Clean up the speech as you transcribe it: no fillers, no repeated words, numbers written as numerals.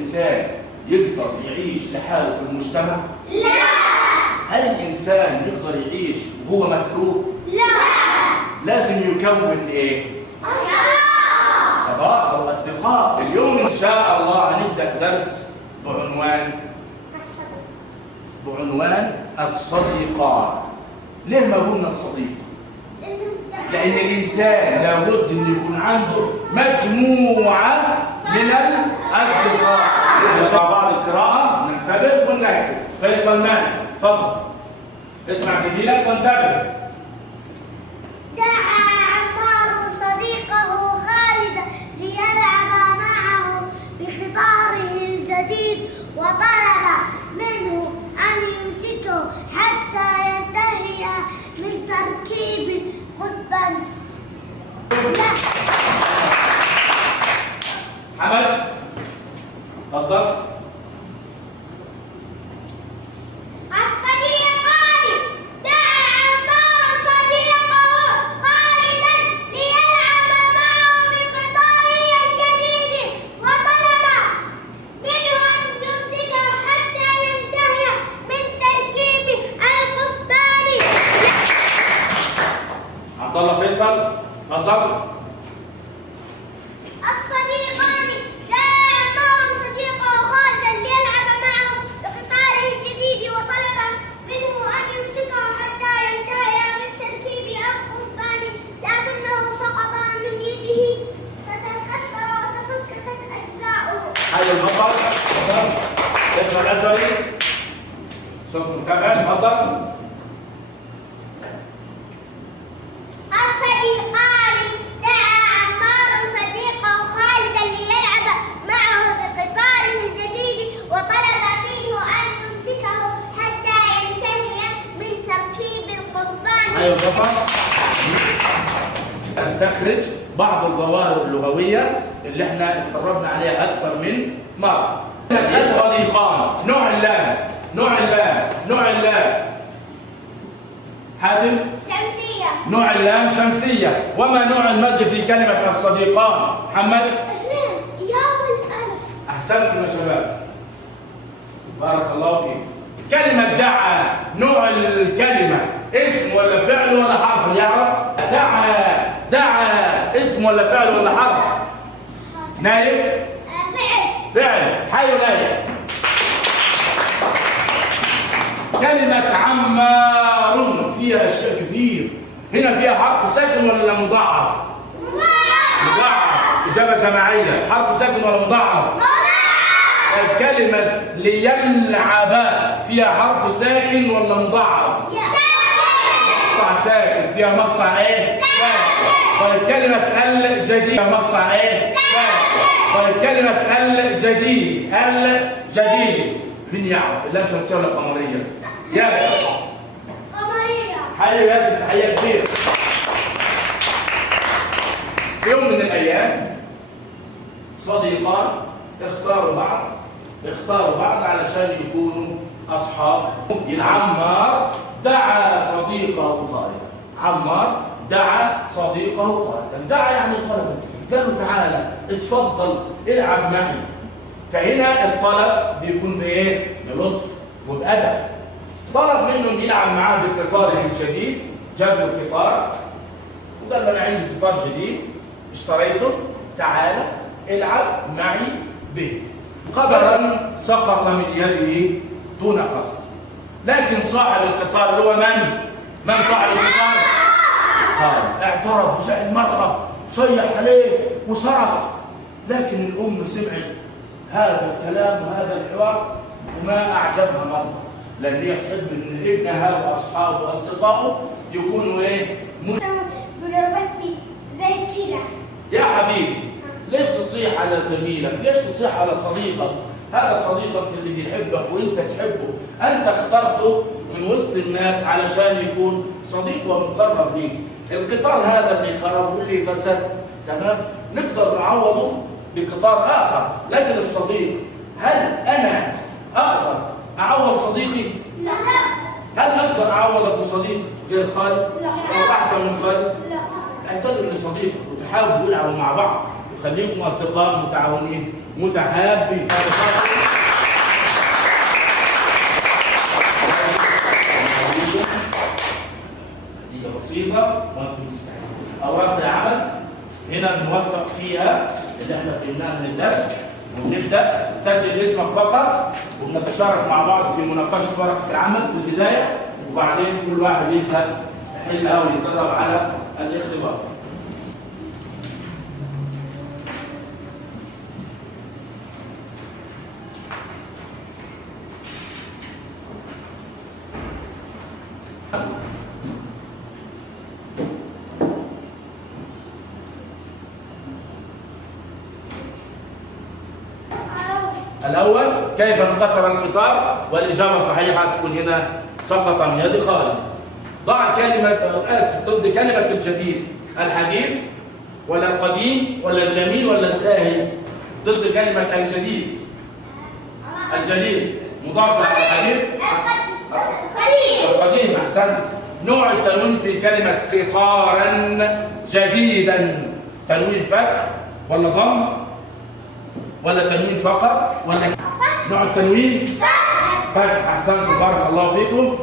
الإنسان يقدر يعيش لحاله في المجتمع؟ لا. هل الإنسان يقدر يعيش وهو مكروه؟ لا. لازم يكون إيه؟ صداقة وأصدقاء. اليوم إن شاء الله هنبدأ درس بعنوان الصديقان. ليه ما قلنا الصديق؟ لأن الإنسان لابد أن يكون عنده مجموعة من الأصدقاء. مع بعض القراءة ننتبه ونركز. فيصل مالك تفضل اسمع زميلك وانتبه. دعا عمار صديقه خالد ليلعب معه بقطاره الجديد وطلب منه أن يمسكه حتى ينتهي من تركيب قطبا. حمد تفضل. عبد الله فيصل تفضل. الصديقان دعا عمار صديقه خالدا ليلعب معه بقطاره الجديد وطلب منه ان يمسكه حتى ينتهي من تركيب القضبان، لكنه سقط من يده فتكسر وتفككت اجزاؤه. حي البطل تفضل. اسمع الازهري صوت مرتفع تفضل. الصديقان دعا عمار صديقه خالدا ليلعب معه بقطاره الجديد وطلب منه أن يمسكه حتى ينتهي من تركيب القضبان. حي البطل. استخرج بعض الظواهر اللغوية اللي احنا اتدربنا عليها أكثر من مرة. الصديقان نوع اللام حاتم شمسية. نوع اللام شمسية. وما نوع المد في كلمة الصديقان؟ محمد اثنين يا والألف. أحسنتم يا شباب بارك الله فيك. كلمة دعا نوع الكلمة اسم ولا فعل ولا حرف؟ يعرف؟ دعا اسم ولا فعل ولا حرف؟ نايف فعل. حي نايف. كلمة عمار فيها أشياء كثير. هنا فيها حرف ساكن ولا مضاعف؟ مضاعف. إجابة جماعية. حرف ساكن ولا مضاعف؟ كلمة ليلعب فيها حرف ساكن ولا مضاعف؟ مقطع ساكن. فيها مقطع ايه؟ ساكن. طيب كلمة الجديد فيها مقطع ايه؟ ساكن. طيب كلمة الجديد مين يعرف؟ اللام شمسية ولا قمرية؟ ياسر. قمرية. حي ياسر تحية كبيرة. في يوم من الأيام صديقان اختاروا بعض علشان يكونوا أصحاب. عمار دعا صديقه خالدا. عمار دعا صديقه خالدا. دعا يعني طلب. قال له تعالى اتفضل العب معي. فهنا الطلب بيكون بايه؟ بلطف وبأدب. طلب منه ان يلعب معاه بقطاره الجديد. جاب له قطار وقال له انا عندي قطار جديد اشتريته، تعالى العب معي به. قدرا سقط من يده دون قصد. لكن صاحب القطار اللي هو من صاحب القطار؟ قال اعترض وزعل مره وصيح عليه وصرخ. لكن الام سمعت هذا الكلام وهذا الحوار وما اعجبها مره، لان هي تحب ان ابنها واصحابه واصدقائه يكونوا ايه؟ بلغتي زي كده. يا حبيبي ليش تصيح على زميلك؟ ليش تصيح على صديقك؟ هذا صديقك اللي بيحبك وانت تحبه. انت اخترته من وسط الناس علشان يكون صديق ومقرب ليك. القطار هذا اللي خرب واللي فسد تمام نقدر نعوضه بقطار اخر. لكن الصديق، هل انا اقدر اعوض صديقي؟ لا. هل اقدر اعوضك بصديق غير خالد؟ لا. او احسن من خالد؟ لا. اعتبر لصديقك وتحاولوا تلعبوا مع بعض وخليكم اصدقاء متعاونين متحابين. دي بسيطة وانتم تستحقون. أوراق العمل هنا بنوثق فيها اللي احنا فهمناه من الدرس، وبنبدأ نسجل اسمك فقط، وبنتشارك مع بعض في مناقشة ورقة العمل في البداية، وبعدين كل واحد يبدأ يحلها ويتدرب على الاختبار. الأول كيف انكسر القطار؟ والإجابة الصحيحة تكون هنا سقط من يد خالد. ضع كلمة ضد كلمة الجديد، الحديث ولا القديم ولا الجميل ولا الساهل؟ ضد كلمة الجديد. الجديد مضاد الحديث. القديم. أحسنت. نوع التنوين في كلمة قطارا جديدا، تنوين فتح ولا ضم ولا تنوين فقط ولا نوع التنوين؟ فتح. أحسنت، بارك الله فيكم.